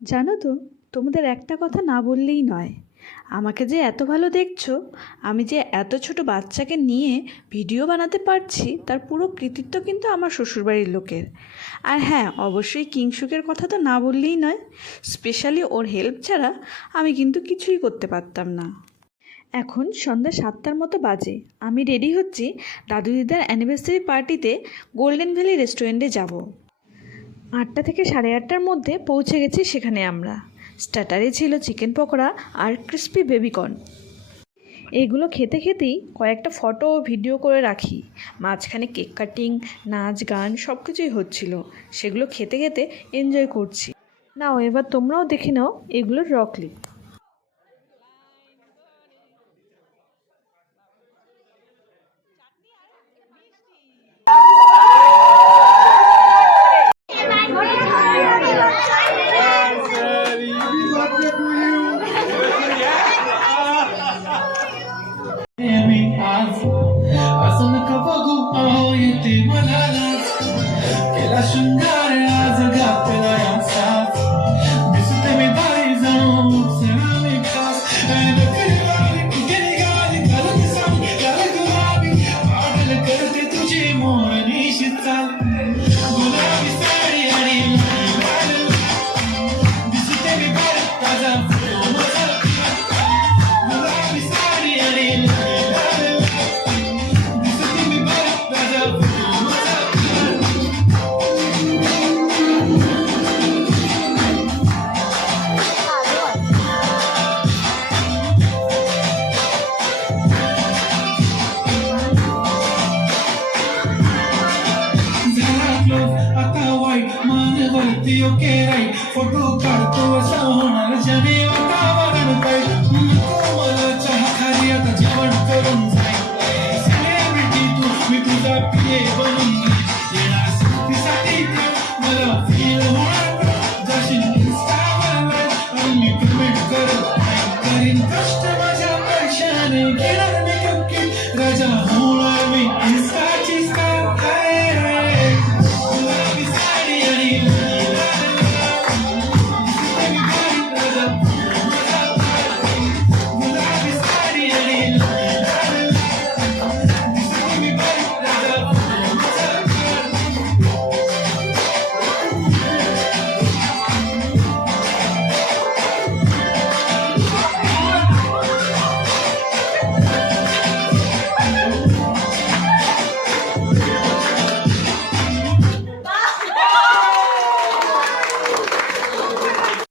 জানো তো, তোমাদের একটা কথা না বললেই নয়। আমাকে যে এত ভালো দেখছো, আমি যে এত ছোট বাচ্চাকে নিয়ে ভিডিও বানাতে পারছি, তার পুরো কৃতিত্ব কিন্তু আমার শ্বশুরবাড়ির লোকের। আর হ্যাঁ, অবশ্যই কিংসুকের কথা তো না বললেই নয়। স্পেশালি ওর হেল্প ছাড়া আমি কিন্তু কিছুই করতে পারতাম না। এখন সন্ধ্যা 7টার মতো বাজে। আমি রেডি হচ্ছি দাদু দিদার অ্যানিভার্সারি পার্টিতে গোল্ডেন ভ্যালি রেস্টুরেন্টে যাব। 8টা থেকে 8:30টার মধ্যে পৌঁছে গেছি সেখানে আমরা। স্টার্টারে ছিল চিকেন পকোড়া আর ক্রিস্পি বেবিকর্ন। এগুলো খেতে খেতেই কয়েকটা ফটো ও ভিডিও করে রাখি। মাঝখানে কেক কাটিং, নাচ গান সব কিছুই হচ্ছিল। সেগুলো খেতে খেতে এনজয় করছি। নাও এবার তোমরাও দেখে নাও এগুলোর র ক্লিপ। असं नका बघू अहो येते मला लाज केला शृंगार आज घातला या साज दिसते मी बाई जाऊन सरा मी खास नकली वाली गेली गाली घालून सांग लाल गुलाबी पागल करते तुझी मोहनीशी चाल गुलाबी साडी आणि लाल दिसते मी बाई ताजा गुलाबी साडी आणि आता वाईट मान वरती ओके राईट फोटो काढतो असा होणार जने